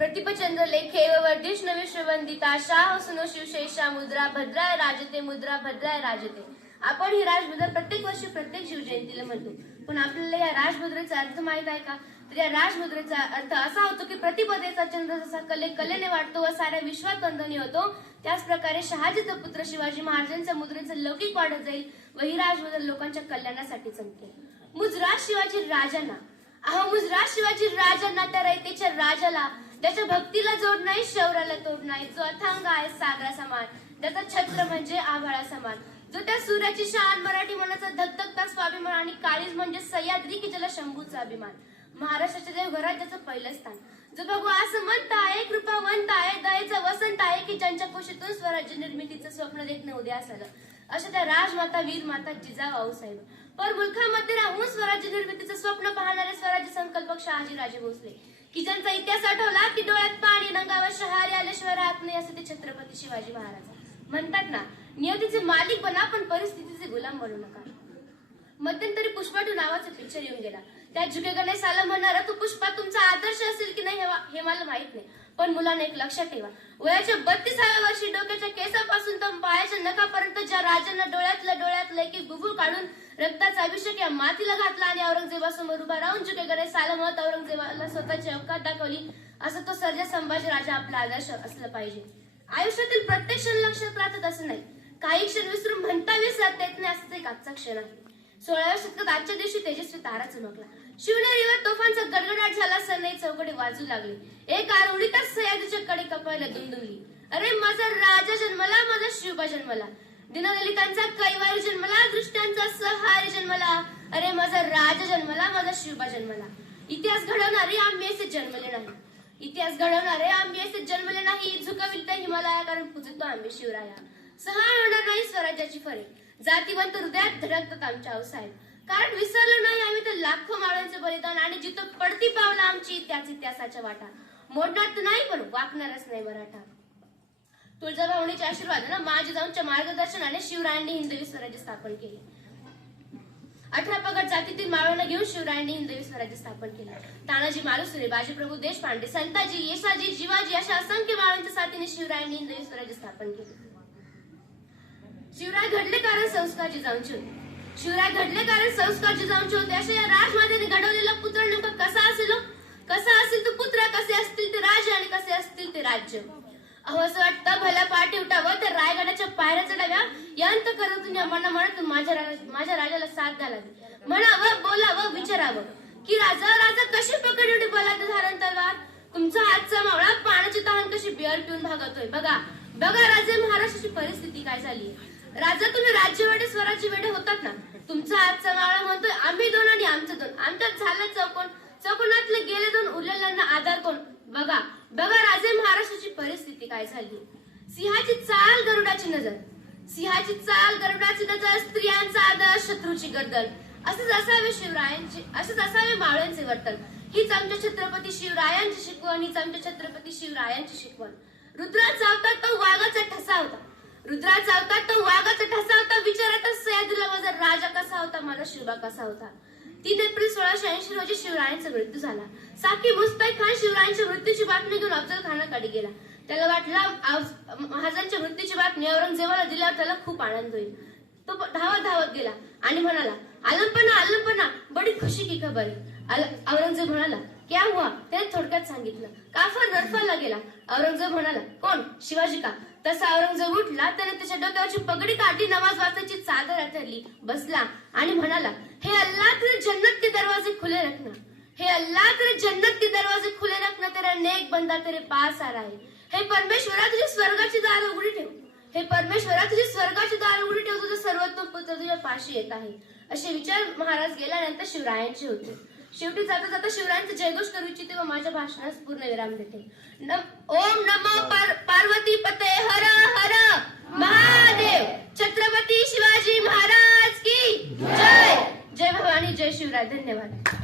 प्रतिपचंद्र लेखे व वर्धिष्णु विश्ववंदिता शाह सुनो शिवशेषा मुद्रा भद्राय राजते मुद्रा भद्राय राजते. आपण ही राजमुद्रा प्रत्येक वर्षी प्रत्येक शिवजयंतीला म्हणतो, पण आपल्याला या राजमुद्रेचा अर्थ माहित आहे का? तर या राजमुद्रेचा अर्थ असा होतो की प्रतिपदेचा चंद्र जसा कलेने वाटतो व साऱ्या विश्वात बंधनी होतो, त्याच प्रकारे शहाजीचा पुत्र शिवाजी महाराजांच्या मुद्रेचा लौकिक वाढत जाईल व ही राजमुद्रा लोकांच्या कल्याणासाठी चमकेल. मुजरा शिवाजी राजांना, अहो मुजरा शिवाजी राजांना त्या रयतेच्या राजाला, त्याच्या भक्तीला जोड नाही, शौर्याला तोड नाही, जो अथांग आहे सागरा समान, त्याचा छत्र म्हणजे आभाळा समान, जो त्या सूर्याची शान, मराठी मनाचा धगधगता स्वाभिमान आणि काळीज म्हणजे सह्याद्री की ज्याला शंभूचा अभिमान, महाराष्ट्राच्या देवघरात त्याचं पहिलं स्थान, जो बघू असं म्हणत आहे, कृपावंत आहे, दयेचा वसंत आहे की ज्यांच्या कुशीतून स्वराज्य निर्मितीचं स्वप्न देखणं उद्या झालं, अशा त्या राजमाता वीर माता जिजाऊ साहेब. पर मुलखामध्ये राहून स्वराज्य निर्मितीचं स्वप्न पाहणारे स्वराज्य संकल्पक शहाजी राजे भोसले, की ज्यांचा इतिहास आठवला की डोळ्यात पाणी, नंगावर शहारे आल्याशिवाय राहत नाही, असे ते छत्रपती शिवाजी महाराज म्हणतात ना, नियतीचे मालिक बना पण परिस्थितीचे गुलाम बनू नका. मध्यंतरी पुष्पा 2 नावाचा पिक्चर येऊन गेला. त्या झुके गणेश साला म्हणणारा तो पुष्पा तुमचा आदर्श असेल की नाही हे मला माहित नाही, पण मुलांना एक लक्षात ठेवा, वयाच्या 32व्या वर्षी डोक्याच्या केसापासून तर पायाच्या नखापर्यंत ज्या राजांना डोळ्यातलं एक बुबुळ काढून रक्ताचा अभिषेक या मातीला घातला आणि औरंगजेबासमोर उभा राहून झुके गणेश साला म्हणत औरंगजेबाला स्वतःची अवकात दाखवली, असं तो सर्जा संभाजी राजा आपला आदर्श असलं पाहिजे. आयुष्यातील प्रत्येक क्षण लक्षात राहतात असं नाही, काही क्षण विसरून म्हणता विसरता येत नाही असं एक आजचा क्षण आहे. 16व्या शतकात आजच्या दिवशी तेजस्वी तारा चमकला, शिवनेरीवर तोफांचा गडगडाट झाला, सनई चौकडे वाजू लागले, एक आरवडीतच सह्याद्रीच्या कडे कपायला दुमदुमली, अरे माझा राजा जन्मला, माझा शिवबा जन्मला, दीनदलितांचा कैवारी जन्मला, दृष्ट्यांचा सहारी जन्मला, अरे माझा राजा जन्मला, माझा शिवबा जन्मला. इतिहास घडवणारे आम्ही असे जन्मले नाही, इतिहास घडवणारे आम्ही असे जन्मले नाही, झुकविल तर हिमालया कारण पूजितो आम्ही शिवराया, सहाय होणार नाही स्वराज्याची फरे, जातीवंत हृदयात धडकतात आमच्या आऊसाहेब, कारण विसरलो नाही आम्ही तर लाखो मावळ्यांचे बलिदान, आणि जिथं पडती पावलं आमची त्याच इतिहासाच्या वाटा, मोडणार तर नाही पण वाकणारच नाही मराठा. तुळजाभवानीच्या आशीर्वादाने महाजिजाऊंच्या मार्गदर्शनाने शिवरायांनी हिंदवी स्वराज्य स्थापन केले. 18 पगड जातीतील मावळ्यांना घेऊन शिवरायांनी हिंदवी स्वराज्य स्थापन केले. तानाजी मालुसरे, बाजीप्रभू देशपांडे, संताजी, येसाजी, जिवाजी अशा असंख्य मावळ्यांच्या साथीने शिवरायांनी हिंदवी स्वराज्य स्थापन केले. शिवराय घडले कारण संस्कार जिजाऊंचे होते, शिवराय घडले कारण संस्कार जिजाऊंचे होते, अशा या राजमातेने घडवलेला पुत्र नेमका कसा असेल तो पुत्र, कसे असतील ते राजे आणि कसे असतील ते राज्य. अहो असं वाटतं भल्या पाठी उठावं, त्या रायगडाच्या पायऱ्या चढाव्या, या अंतःकरणातून या म्हणत माझ्या राजाला साथ घालावी, म्हणावं, बोलावं, विचारावं की राजा कशी पकड एवढी बलाढ्य धारण तलवार, तुमचा हातचा मावळा पाण्याची तहान कशी बिअर पिऊन भागवतोय, बघा राजे महाराष्ट्राची परिस्थिती काय झाली. राजा तुम्ही राज्य वेडे स्वराज्य वेडे होतात ना, तुमचा हातचा मावळा म्हणतोय आम्ही 2 आणि आमचं 2, आमच्यात झालं चौकोनातले गेले 2, उरलेल्यांना आधार कोण, बघा राजे महाराष्ट्राची परिस्थिती काय झाली. सिंहाची चाल गरुडाची नजर, सिंहाची चाल गरुडाची नजर, स्त्रियांचा आदर शत्रूची गर्दन, असंच असावे शिवरायांचे, असंच असावे मावळ्यांचे वर्तन, हीच आमच्या छत्रपती शिवरायांची शिकवण, हीच आमच्या छत्रपती शिवरायांची शिकवण. रुद्राचा अवतार तो वाघाचा ठसा होता, रुद्राचा अवतार तो वाघाचा ठसा होता, विचारातच सह्याद्रीला माझा राजा कसा होता, माझा शिवबा कसा होता. 3 एप्रिल 1680 रोजी शिवरायांचा मृत्यू झाला. साकी मुस्तैद खान शिवरायांच्या मृत्यूची बातमी घेऊन अफजल खानाकडे गेला. त्याला वाटलं महाराजांच्या मृत्यूची बातमी औरंगजेबाला दिल्यावर त्याला खूप आनंद होईल. तो धावत गेला आणि म्हणाला, आलमपना बडी खुशी की खबर है. औरंगजेब म्हणाला, क्या हुआ, त्याने थोडक्यात सांगितलं. काफर रडफाला गेला. औरंगजेब म्हणाला, कोण, शिवाजी का. तसा औरंगजेब उठला, त्याने त्याच्या डोक्यावरची पगडी काढली, नमाज वाचायची चादर अंथरली, बसला आणि म्हणाला, हे अल्लाह तेरे जन्नत के दरवाजे खुले रखना, हे अल्लाह तेरे जन्नत के दरवाजे खुले रखना, तेरा नेक बंदा तेरे पास आ रहा है. हे परमेश्वरा तुझी स्वर्गाची दार उघडी ठेव, हे परमेश्वरा तुझी स्वर्गाची दार उघडी ठेव, तुझा सर्वोत्तम पुत्र तुझ्या पाशी येत आहे. असे विचार महाराज गेल्यानंतर शिवरायांचे होते. शेवटी जाता शिवरायांचे जयघोष करू इच्छिते व माझ्या भाषणास पूर्ण विराम देते. ओम नमो पार्वती पते हर हर महादेव. छत्रपती शिवाजी महाराज की जय. जय भवानी, जय शिवराय. धन्यवाद.